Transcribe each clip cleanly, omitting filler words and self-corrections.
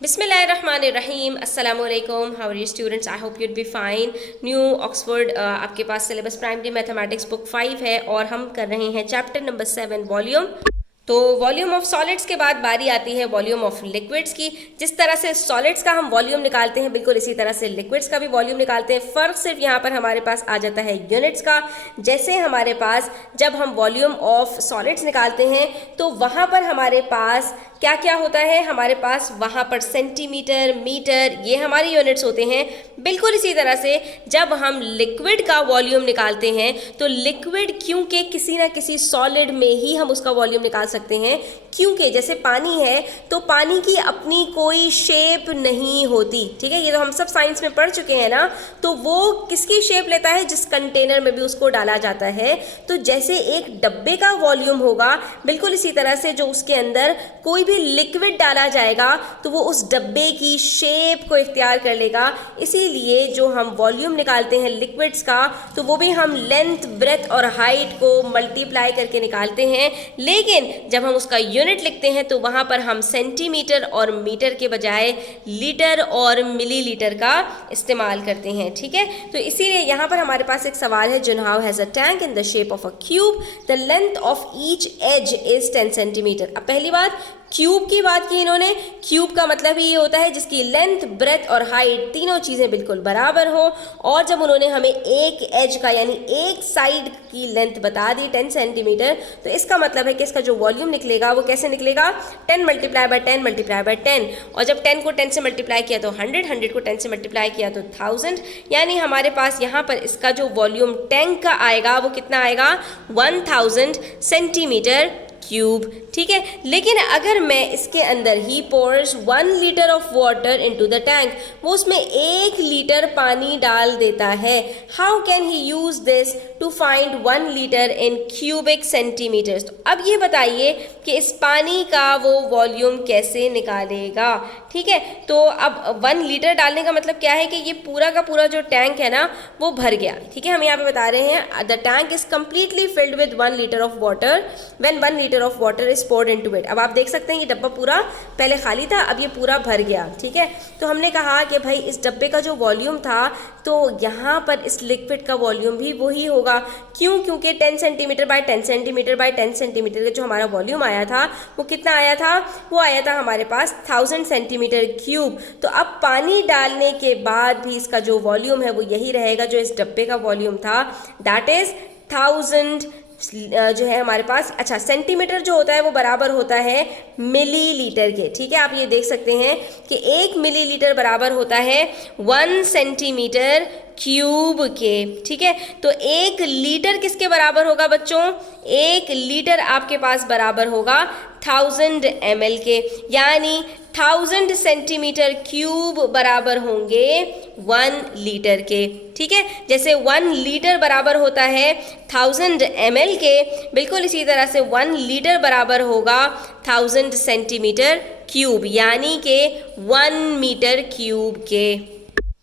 बिस्मिल्लाहिर्रहमानिर्रहीम अस्सलाम वालेकुम। How are you students? I hope you'd be fine. New Oxford आपके पास सिलेबस प्राइमरी मैथमेटिक्स बुक 5 है और हम कर रहे हैं चैप्टर नंबर 7 वॉल्यूम। तो वॉल्यूम ऑफ सॉलिड्स के बाद बारी आती है वॉल्यूम ऑफ लिक्विड्स की। जिस तरह से सॉलिड्स का हम वॉल्यूम निकालते हैं बिल्कुल इसी तरह से लिक्विड्स का भी वॉल्यूम निकालते हैं। फ़र्क सिर्फ यहाँ पर हमारे पास आ जाता है यूनिट्स का। जैसे हमारे पास जब हम वॉल्यूम ऑफ सॉलिड्स निकालते हैं तो वहाँ पर हमारे पास क्या क्या होता है, हमारे पास वहाँ पर सेंटीमीटर, मीटर, ये हमारे यूनिट्स होते हैं। बिल्कुल इसी तरह से जब हम लिक्विड का वॉल्यूम निकालते हैं तो लिक्विड क्योंकि किसी ना किसी सॉलिड में ही हम उसका वॉल्यूम निकाल सकते हैं, क्योंकि जैसे पानी है तो पानी की अपनी कोई शेप नहीं होती। ठीक है, ये तो हम सब साइंस में पढ़ चुके हैं ना। तो वो किसकी शेप लेता है? जिस कंटेनर में भी उसको डाला जाता है। तो जैसे एक डब्बे का वॉल्यूम होगा बिल्कुल इसी तरह से जो उसके अंदर कोई भी लिक्विड डाला जाएगा तो वो उस डब्बे की शेप को इख्तियार कर लेगा। इसीलिए जो हम वॉल्यूम निकालते हैं लिक्विड्स का तो वो भी हम लेंथ, ब्रेथ और हाइट को मल्टीप्लाई करके निकालते हैं। लेकिन जब हम उसका यूनिट लिखते हैं तो वहाँ पर हम सेंटीमीटर और मीटर के बजाय लीटर और मिलीलीटर का इस्तेमाल करते हैं। ठीक है, तो इसीलिए यहाँ पर हमारे पास एक सवाल है। Junhao has a tank in the shape of a cube, the length of each edge is 10 centimetre. अब पहली बात क्यूब की बात की इन्होंने। क्यूब का मतलब ही ये होता है जिसकी लेंथ, ब्रेथ और हाइट तीनों चीज़ें बिल्कुल बराबर हो। और जब उन्होंने हमें एक एज का यानी एक साइड की लेंथ बता दी 10 सेंटीमीटर, तो इसका मतलब है कि इसका जो वॉल्यूम निकलेगा वो कैसे निकलेगा? 10 मल्टीप्लाई बाय 10 मल्टीप्लाई बाय 10। और जब 10 को 10 से मल्टीप्लाई किया तो 100, 100 को 10 से मल्टीप्लाई किया तो 1000। यानी हमारे पास यहाँ पर इसका जो वॉल्यूम टैंक का आएगा वो कितना आएगा? 1000 सेंटीमीटर क्यूब। ठीक है, लेकिन अगर मैं इसके अंदर ही pours 1 litre of water into the tank, वो उसमें 1 लीटर पानी डाल देता है। How can he use this to find 1 litre in cubic centimetres? तो अब ये बताइए कि इस पानी का वो वॉल्यूम कैसे निकालेगा। ठीक है, तो अब 1 लीटर डालने का मतलब क्या है कि ये पूरा का पूरा जो टैंक है ना वो भर गया। ठीक है, हम यहाँ पे बता रहे हैं the tank is completely filled with 1 litre of water when 1 litre of water is poured into it। अब आप देख सकते हैं ये डब्बा पूरा पहले खाली था, अब ये पूरा भर गया। ठीक है, तो हमने कहा कि भाई इस डब्बे का जो वॉल्यूम था तो यहाँ पर इस लिक्विड का वॉल्यूम भी वही होगा। क्यों? क्योंकि 10 centimetre bye 10 centimetre bye 10 centimetre का जो हमारा वॉल्यूम आया था वो कितना आया था? वो आया था हमारे पास 1000 सेंटीमीटर क्यूब। तो अब पानी डालने के बाद भी इसका जो वॉल्यूम है वो यही रहेगा जो इस डब्बे का वॉल्यूम था, दैट इज 1000 जो है हमारे पास। अच्छा, सेंटीमीटर जो होता है वो बराबर होता है मिलीलीटर के। ठीक है, आप ये देख सकते हैं कि 1 मिलीलीटर बराबर होता है 1 सेंटीमीटर क्यूब के। ठीक है, तो 1 लीटर किसके बराबर होगा बच्चों? 1 लीटर आपके पास बराबर होगा 1000 ml के, यानी 1000 सेंटीमीटर क्यूब बराबर होंगे 1 लीटर के। ठीक है, जैसे 1 लीटर बराबर होता है 1000 ml के, बिल्कुल इसी तरह से 1 लीटर बराबर होगा 1000 सेंटीमीटर क्यूब, यानी कि 1 मीटर क्यूब के।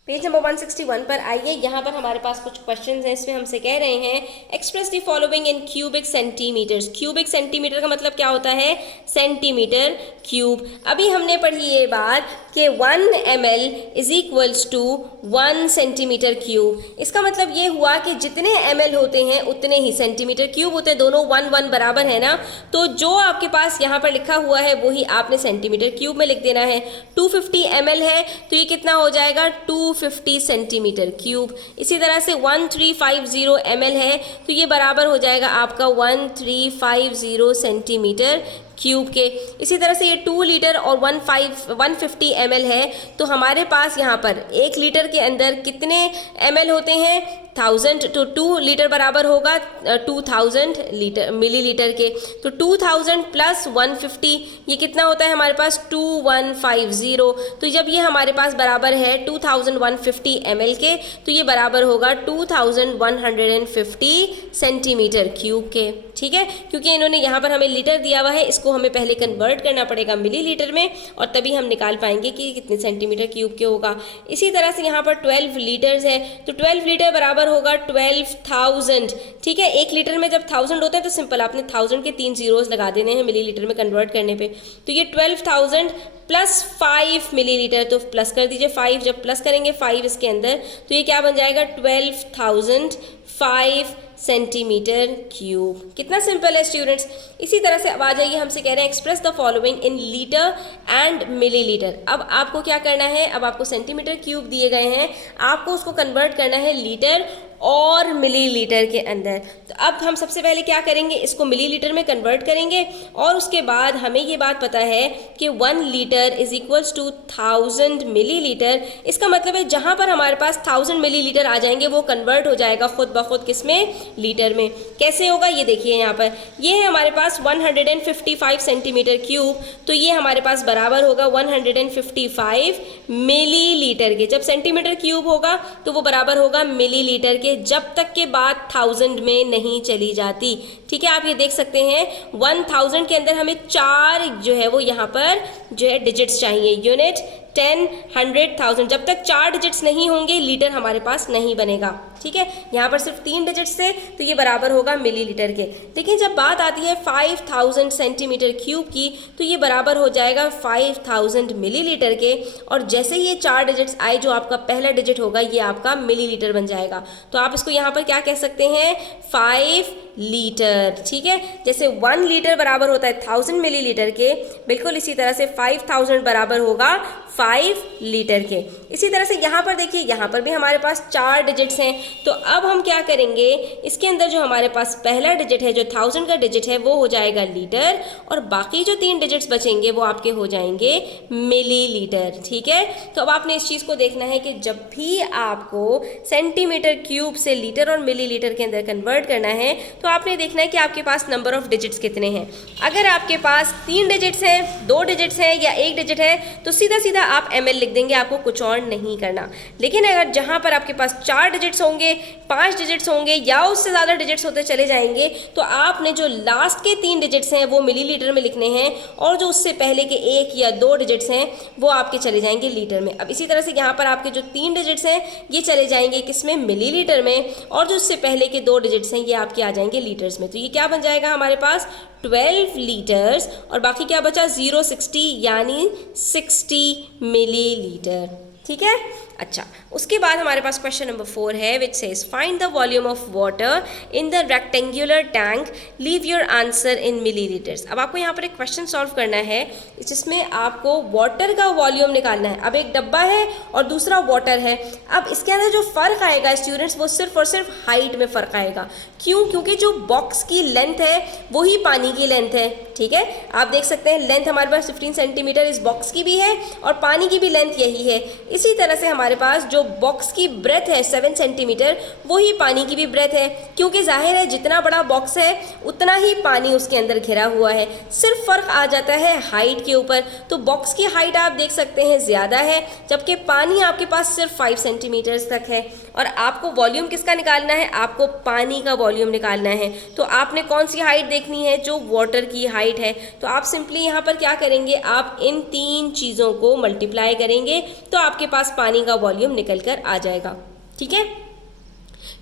पेज नंबर 161 पर आइए। यहाँ पर हमारे पास कुछ क्वेश्चंस हैं। इसमें हमसे कह रहे हैं express the following in cubic centimetres. Cubic centimetre का मतलब क्या होता है? Centimetre cube. अभी हमने पढ़ी ये बात कि 1 ml is equals to 1 centimetre cube. इसका मतलब ये हुआ कि जितने ml होते हैं उतने ही सेंटीमीटर क्यूब होते हैं। दोनों 1 1 बराबर है ना, तो जो आपके पास यहाँ पर लिखा हुआ है वही आपने सेंटीमीटर क्यूब में लिख देना है। 250 ml है तो ये कितना हो जाएगा? 250 सेंटीमीटर क्यूब। इसी तरह से 1350 ml है तो ये बराबर हो जाएगा आपका 1350 सेंटीमीटर क्यूब के। इसी तरह से ये 2 लीटर और 150 ml है तो हमारे पास यहाँ पर 1 लीटर के अंदर कितने ml होते हैं? 1000। तो 2 लीटर बराबर होगा 2000 लीटर मिलीलीटर के। तो 2000 प्लस 150 ये कितना होता है हमारे पास? 2150। तो जब ये हमारे पास बराबर है 2150 ml के तो ये बराबर होगा 2150 सेंटीमीटर क्यूब के। ठीक है, क्योंकि इन्होंने यहाँ पर हमें लीटर दिया हुआ है, इसको हमें पहले कन्वर्ट करना पड़ेगा मिलीलीटर में और तभी हम निकाल पाएंगे कि कितने सेंटीमीटर क्यूब के होगा। इसी तरह से यहाँ पर 12 लीटर्स है तो 12 लीटर बराबर होगा 12,000। ठीक है, 1 लीटर में जब 1000 होता है तो सिंपल आपने 1000 के 3 जीरोस लगा देने हैं मिलीलीटर में कन्वर्ट करने पे। तो ये 12,000 +5 मिलीलीटर, तो प्लस कर दीजिए 5, जब प्लस करेंगे 5 इसके अंदर तो ये क्या बन जाएगा 12,005 सेंटीमीटर क्यूब। कितना सिंपल है स्टूडेंट्स। इसी तरह से अब आ जाइए, हमसे कह रहे हैं express the following in litre and millilitre. अब आपको क्या करना है, अब आपको सेंटीमीटर क्यूब दिए गए हैं, आपको उसको कन्वर्ट करना है लीटर और मिलीलीटर के अंदर। तो अब हम सबसे पहले क्या करेंगे, इसको मिलीलीटर में कन्वर्ट करेंगे और उसके बाद हमें ये बात पता है कि 1 litre is equals to 1000 millilitre. इसका मतलब है जहाँ पर हमारे पास 1000 मिलीलीटर आ जाएंगे वो कन्वर्ट हो जाएगा खुद ब खुद किस में, लीटर में। कैसे होगा ये देखिए, यहाँ पर ये है हमारे पास 155 सेंटीमीटर क्यूब, तो ये हमारे पास बराबर होगा 155 मिलीलीटर के। जब सेंटीमीटर क्यूब होगा तो वो बराबर होगा मिलीलीटर के, जब तक के बाद 1000 में नहीं चली जाती। ठीक है, आप ये देख सकते हैं 1000 के अंदर हमें 4 जो है वो यहाँ पर जो है डिजिट्स चाहिए, यूनिट 10, 100, 1000। जब तक 4 डिजिट्स नहीं होंगे लीटर हमारे पास नहीं बनेगा। ठीक है, यहाँ पर सिर्फ 3 डिजिट्स थे तो ये बराबर होगा मिलीलीटर के। लेकिन जब बात आती है 5000 सेंटीमीटर क्यूब की तो ये बराबर हो जाएगा 5000 मिलीलीटर के, और जैसे ही ये 4 डिजिट्स आए जो आपका पहला डिजिट होगा ये आपका मिलीलीटर बन जाएगा। तो आप इसको यहाँ पर क्या कह सकते हैं, 5 लीटर। ठीक है, जैसे 1 लीटर बराबर होता है 1000 मिलीलीटर के, बिल्कुल इसी तरह से 5000 बराबर होगा 5 लीटर के। इसी तरह से यहाँ पर देखिए, यहाँ पर भी हमारे पास 4 डिजिट्स हैं, तो अब हम क्या करेंगे, इसके अंदर जो हमारे पास पहला डिजिट है जो 1000 का डिजिट है वो हो जाएगा लीटर, और बाकी जो 3 डिजिट्स बचेंगे वो आपके हो जाएंगे मिलीलीटर। ठीक है, तो अब आपने इस चीज़ को देखना है कि जब भी आपको सेंटीमीटर क्यूब से लीटर और मिलीलीटर के अंदर कन्वर्ट करना है तो आपने देखना है कि आपके पास नंबर ऑफ डिजिट्स कितने हैं। अगर आपके पास 3 डिजिट्स हैं, 2 डिजिट्स हैं या 1 डिजिट है तो सीधा सीधा आप ml लिख देंगे, आपको कुछ और नहीं करना। लेकिन अगर जहाँ पर आपके पास 4 डिजिट्स होंगे, 5 डिजिट्स होंगे या उससे ज़्यादा डिजिट्स होते चले जाएंगे तो आपने जो लास्ट के 3 डिजिट्स हैं वो मिलीलीटर में लिखने हैं, और जो उससे पहले के 1 या 2 डिजिट्स हैं वो आपके चले जाएंगे लीटर में। अब इसी तरह से यहाँ पर आपके जो 3 डिजिट्स हैं ये चले जाएंगे किसमें, मिलीलीटर में, और जो उससे पहले के 2 डिजिट्स हैं ये आपके आ जाएंगे लीटर्स में। तो ये क्या बन जाएगा हमारे पास 12 लीटर्स, और बाकी क्या बचा 060 यानी 60 मिलीलीटर। ठीक है, अच्छा, उसके बाद हमारे पास क्वेश्चन नंबर 4 है which says find the volume of water in the rectangular tank, leave your answer in millilitres. अब आपको यहाँ पर एक क्वेश्चन सॉल्व करना है जिसमें आपको वाटर का वॉल्यूम निकालना है। अब एक डब्बा है और दूसरा वाटर है। अब इसके अंदर जो फ़र्क आएगा स्टूडेंट्स वो सिर्फ और सिर्फ हाइट में फ़र्क आएगा। क्यों? क्योंकि जो बॉक्स की लेंथ है वही पानी की लेंथ है। ठीक है, आप देख सकते हैं लेंथ हमारे पास 15 सेंटीमीटर इस बॉक्स की भी है और पानी की भी लेंथ यही है। इसी तरह से हमारे पास जो बॉक्स की ब्रेथ है 7 सेंटीमीटर वही पानी की भी ब्रेथ है, क्योंकि जाहिर है जितना बड़ा बॉक्स है उतना ही पानी उसके अंदर घिरा हुआ है। सिर्फ फ़र्क आ जाता है हाइट के ऊपर। तो बॉक्स की हाइट आप देख सकते हैं ज़्यादा है, जबकि पानी आपके पास सिर्फ 5 सेंटीमीटर तक है। और आपको वॉल्यूम किसका निकालना है? आपको पानी का वॉल्यूम निकालना है। तो आपने कौन सी हाइट देखनी है? जो वाटर की हाइट है। तो आप सिंपली यहाँ पर क्या करेंगे, आप इन 3 चीज़ों को मल्टीप्लाई करेंगे तो आपके पास पानी का वॉल्यूम निकल कर आ जाएगा। ठीक है,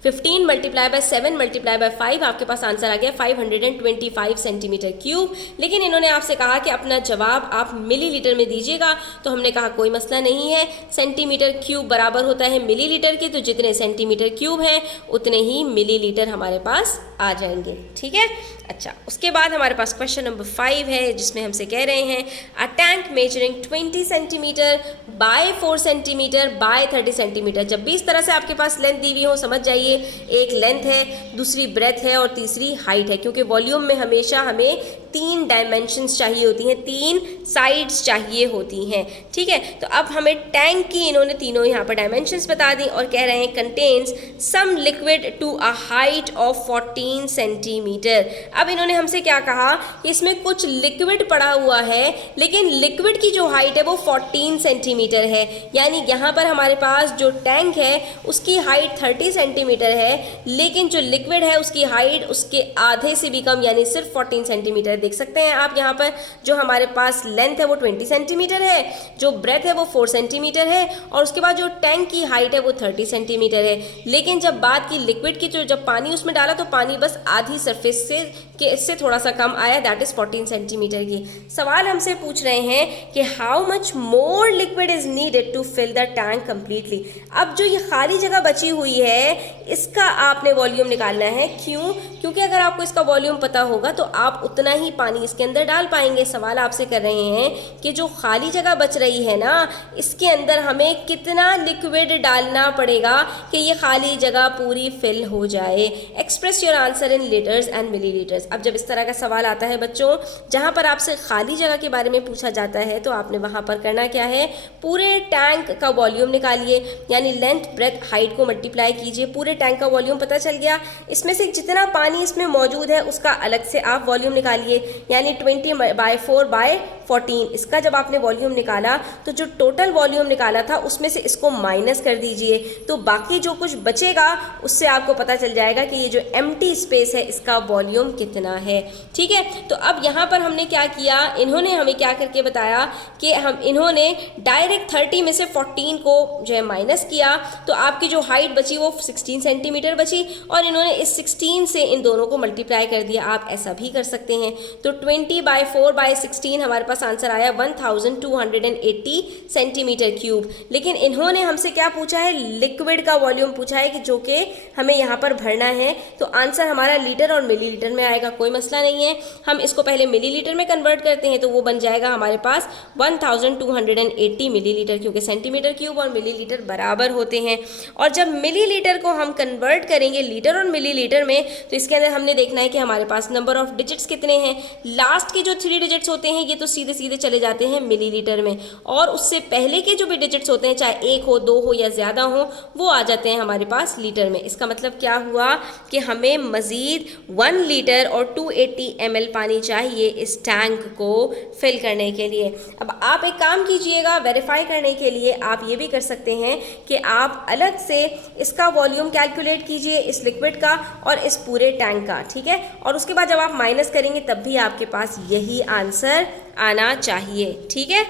15 मल्टीप्लाई बाय 7 मल्टीप्लाई बाय 5 आपके पास आंसर आ गया 525 सेंटीमीटर क्यूब। लेकिन इन्होंने आपसे कहा कि अपना जवाब आप मिलीलीटर में दीजिएगा, तो हमने कहा कोई मसला नहीं है, सेंटीमीटर क्यूब बराबर होता है मिलीलीटर के, तो जितने सेंटीमीटर क्यूब हैं उतने ही मिलीलीटर हमारे पास आ जाएंगे। ठीक है, अच्छा, उसके बाद हमारे पास क्वेश्चन नंबर 5 है जिसमें हमसे कह रहे हैं a tank measuring 20 centimetre bye 4 centimetre bye 30 centimetre. जब भी इस तरह से आपके पास लेंथ दी हुई हो, समझ जाइए एक लेंथ है, दूसरी ब्रेथ है और तीसरी हाइट है, क्योंकि वॉल्यूम में हमेशा हमें 3 डायमेंशंस चाहिए होती हैं, 3 साइड्स चाहिए होती हैं। ठीक है, तो अब हमें टैंक की इन्होंने तीनों यहाँ पर डायमेंशंस बता दी और कह रहे हैं contains some liquid to a height of 14 centimetre. अब इन्होंने हमसे क्या कहा कि इसमें कुछ लिक्विड पड़ा हुआ है, लेकिन लिक्विड की जो हाइट है वो 14 सेंटीमीटर है। यानी यहाँ पर हमारे पास जो टैंक है उसकी हाइट 30 सेंटीमीटर है, लेकिन जो लिक्विड है उसकी हाइट उसके आधे से भी कम यानी सिर्फ 14 सेंटीमीटर। देख सकते हैं आप यहाँ पर जो हमारे पास लेंथ है वो 20 सेंटीमीटर है, जो ब्रेथ है वो 4 सेंटीमीटर है, और उसके बाद जो टैंक की हाइट है वो 30 सेंटीमीटर है। लेकिन जब बात की लिक्विड की, तो जब पानी उसमें डाला तो पानी बस आधी सरफेस से कि इससे थोड़ा सा कम आया, दैट इज 14 सेंटीमीटर की। सवाल हमसे पूछ रहे हैं कि how much more liquid is needed to fill the tank completely. अब जो ये खाली जगह बची हुई है इसका आपने वॉल्यूम निकालना है। क्यों? क्योंकि अगर आपको इसका वॉल्यूम पता होगा तो आप उतना ही पानी इसके अंदर डाल पाएंगे। सवाल आपसे कर रहे हैं कि जो खाली जगह बच रही है ना, इसके अंदर हमें कितना लिक्विड डालना पड़ेगा कि ये खाली जगह पूरी फिल हो जाए। Express your answer in litres and millilitres. अब जब इस तरह का सवाल आता है बच्चों, जहाँ पर आपसे खाली जगह के बारे में पूछा जाता है, तो आपने वहाँ पर करना क्या है, पूरे टैंक का वॉल्यूम निकालिए, यानी लेंथ ब्रेथ हाइट को मल्टीप्लाई कीजिए। पूरे टैंक का वॉल्यूम पता चल गया, इसमें से जितना पानी इसमें मौजूद है उसका अलग से आप वॉल्यूम निकालिए, यानी 20/4/14। इसका जब आपने वॉल्यूम निकाला तो जो टोटल वॉल्यूम निकाला था उसमें से इसको माइनस कर दीजिए, तो बाकी जो कुछ बचेगा उससे आपको पता चल जाएगा कि ये जो एम्प्टी स्पेस है इसका वॉल्यूम कितना है। ठीक है, तो अब यहाँ पर हमने क्या किया, इन्होंने हमें क्या करके बताया कि इन्होंने डायरेक्ट 30 में से 14 को जो है माइनस किया, तो आपकी जो हाइट बची वो 16 सेंटीमीटर बची, और इन्होंने इस 16 से इन दोनों को मल्टीप्लाई कर दिया। आप ऐसा भी कर सकते हैं। तो 20/4/16 हमारे पास आंसर आया 1280 सेंटीमीटर क्यूब। लेकिन इन्होंने हमसे क्या पूछा है, लिक्विड का वॉल्यूम पूछा है कि जो कि हमें यहाँ पर भरना है, तो आंसर हमारा लीटर और मिलीलीटर में आएगा, कोई मसला नहीं है। हम इसको पहले मिलीलीटर में कन्वर्ट करते हैं तो वो बन जाएगा हमारे पास 1280 मिलीलीटर, क्योंकि सेंटीमीटर क्यूब और मिलीलीटर बराबर होते हैं। और जब मिलीलीटर को हम कन्वर्ट करेंगे लीटर और मिलीलीटर में, तो इसके अंदर हमने देखना है कि हमारे पास नंबर ऑफ डिजिट्स कितने हैं। लास्ट के जो 3 डिजिट्स होते हैं ये तो सीधे सीधे चले जाते हैं मिलीलीटर में, और उससे पहले के जो भी डिजिट्स होते हैं, चाहे 1 हो, 2 हो या ज़्यादा हो, वो आ जाते हैं हमारे पास लीटर में। इसका मतलब क्या हुआ कि हमें मज़ीद 1 लीटर और 280 ml पानी चाहिए इस टैंक को फिल करने के लिए। अब आप एक काम कीजिएगा, वेरीफाई करने के लिए आप ये भी कर सकते हैं कि आप अलग से इसका वॉल्यूम कैलकुलेट कीजिए, इस लिक्विड का और इस पूरे टैंक का। ठीक है, और उसके बाद जब आप माइनस करेंगे तब भी आपके पास यही आंसर आना चाहिए। ठीक है,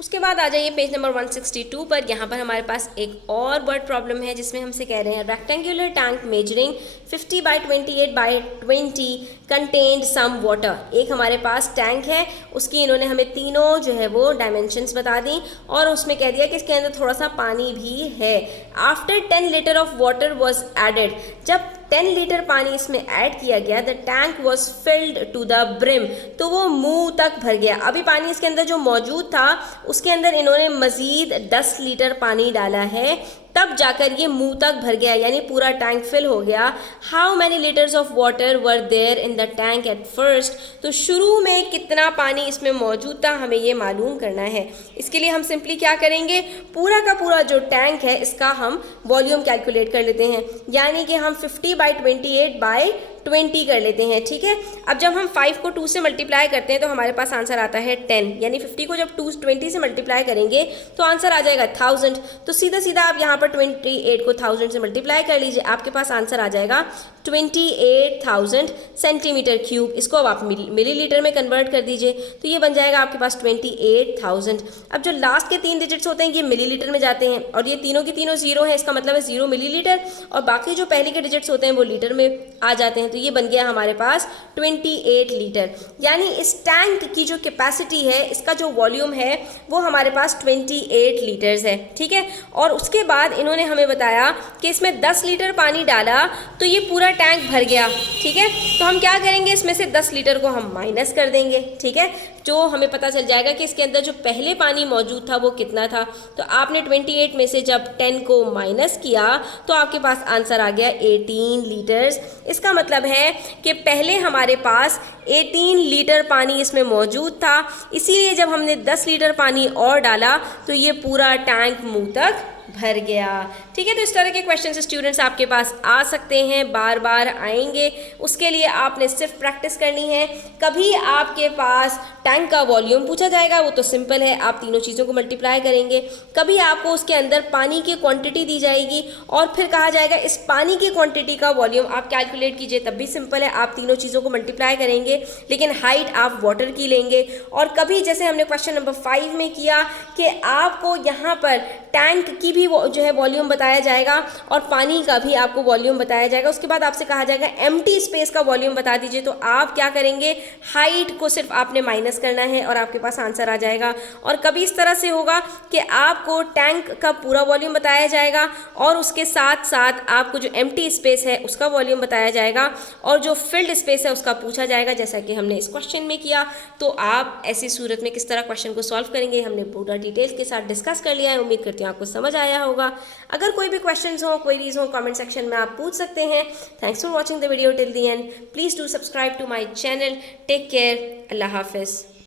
उसके बाद आ जाइए पेज नंबर 162 पर। यहाँ पर हमारे पास एक और वर्ड प्रॉब्लम है जिसमें हमसे कह रहे हैं rectangular tank measuring 50/28/20 contained some water. एक हमारे पास टैंक है, उसकी इन्होंने हमें तीनों जो है वो डायमेंशंस बता दी, और उसमें कह दिया कि इसके अंदर थोड़ा सा पानी भी है। After 10 litre of water was added, जब 10 लीटर पानी इसमें ऐड किया गया, the tank was filled to the brim, तो वो मुंह तक भर गया। अभी पानी इसके अंदर जो मौजूद था उसके अंदर इन्होंने मज़ीद 10 लीटर पानी डाला है, तब जाकर ये मुंह तक भर गया, यानी पूरा टैंक फिल हो गया। How many litres of water were there in the tank at first, तो शुरू में कितना पानी इसमें मौजूद था हमें ये मालूम करना है। इसके लिए हम सिंपली क्या करेंगे, पूरा का पूरा जो टैंक है इसका हम वॉल्यूम कैलकुलेट कर लेते हैं, यानी कि हम 50/28/20 कर लेते हैं। ठीक है, अब जब हम 5 को 2 से मल्टीप्लाई करते हैं तो हमारे पास आंसर आता है 10, यानी 50 को जब 20 से मल्टीप्लाई करेंगे तो आंसर आ जाएगा 1000। तो सीधा सीधा आप यहाँ पर 28 को 1000 से मल्टीप्लाई कर लीजिए, आपके पास आंसर आ जाएगा 28,000 सेंटीमीटर क्यूब। इसको अब आप मिलीलीटर में कन्वर्ट कर दीजिए, तो ये बन जाएगा आपके पास 28,000। अब जो लास्ट के 3 डिजिट्स होते हैं ये मिलीलीटर में जाते हैं, और ये तीनों की तीनों 0 है, इसका मतलब है 0 मिलीलीटर, और बाकी जो पहले के डिजिट्स होते हैं वो लीटर में आ जाते हैं। तो ये बन गया हमारे पास 28 लीटर, यानी इस टैंक की जो कैपेसिटी है, इसका जो वॉल्यूम है वो हमारे पास 28 लीटर्स है। ठीक है, और उसके बाद इन्होंने हमें बताया कि इसमें 10 लीटर पानी डाला तो ये पूरा टैंक भर गया। ठीक है, तो हम क्या करेंगे, इसमें से 10 लीटर को हम माइनस कर देंगे। ठीक है, जो हमें पता चल जाएगा कि इसके अंदर जो पहले पानी मौजूद था वो कितना था। तो आपने 28 में से जब 10 को माइनस किया तो आपके पास आंसर आ गया 18 लीटर्स। इसका मतलब है कि पहले हमारे पास 18 लीटर पानी इसमें मौजूद था, इसीलिए जब हमने 10 लीटर पानी और डाला तो ये पूरा टैंक मुंह तक भर गया। ठीक है, तो इस तरह के क्वेश्चन स्टूडेंट्स आपके पास आ सकते हैं, बार बार आएंगे। उसके लिए आपने सिर्फ प्रैक्टिस करनी है। कभी आपके पास टैंक का वॉल्यूम पूछा जाएगा, वो तो सिंपल है, आप तीनों चीज़ों को मल्टीप्लाई करेंगे। कभी आपको उसके अंदर पानी की क्वांटिटी दी जाएगी और फिर कहा जाएगा इस पानी की क्वांटिटी का वॉल्यूम आप कैलकुलेट कीजिए, तब भी सिंपल है, आप तीनों चीज़ों को मल्टीप्लाई करेंगे, लेकिन हाइट आप वाटर की लेंगे। और कभी जैसे हमने क्वेश्चन नंबर 5 में किया कि आपको यहाँ पर टैंक की भी जो है वॉल्यूम बताया जाएगा और पानी का भी आपको वॉल्यूम बताया जाएगा। उसके बाद आपसे कहा जाएगा एम्प्टी स्पेस का वॉल्यूम बता दीजिए, तो आप क्या करेंगे, हाइट को सिर्फ आपने माइनस करना है और आपके पास आंसर आ जाएगा। और कभी इस तरह से होगा कि आपको टैंक का पूरा वॉल्यूम बताया जाएगा और उसके साथ साथ आपको जो एम्प्टी स्पेस है उसका वॉल्यूम बताया जाएगा और जो फिल्ड स्पेस है उसका पूछा जाएगा, जैसा कि हमने इस क्वेश्चन में किया। तो आप ऐसी सूरत में किस तरह क्वेश्चन को सॉल्व करेंगे हमने पूरा डिटेल्स के साथ डिस्कस कर लिया है। उम्मीद करती हूँ आपको समझ आया होगा। अगर कोई भी क्वेश्चंस हो, क्वेरीज हो, कमेंट सेक्शन में आप पूछ सकते हैं। Thanks for watching the video till the end. Please do subscribe to my channel. Take care. अल्लाह हाफिज़।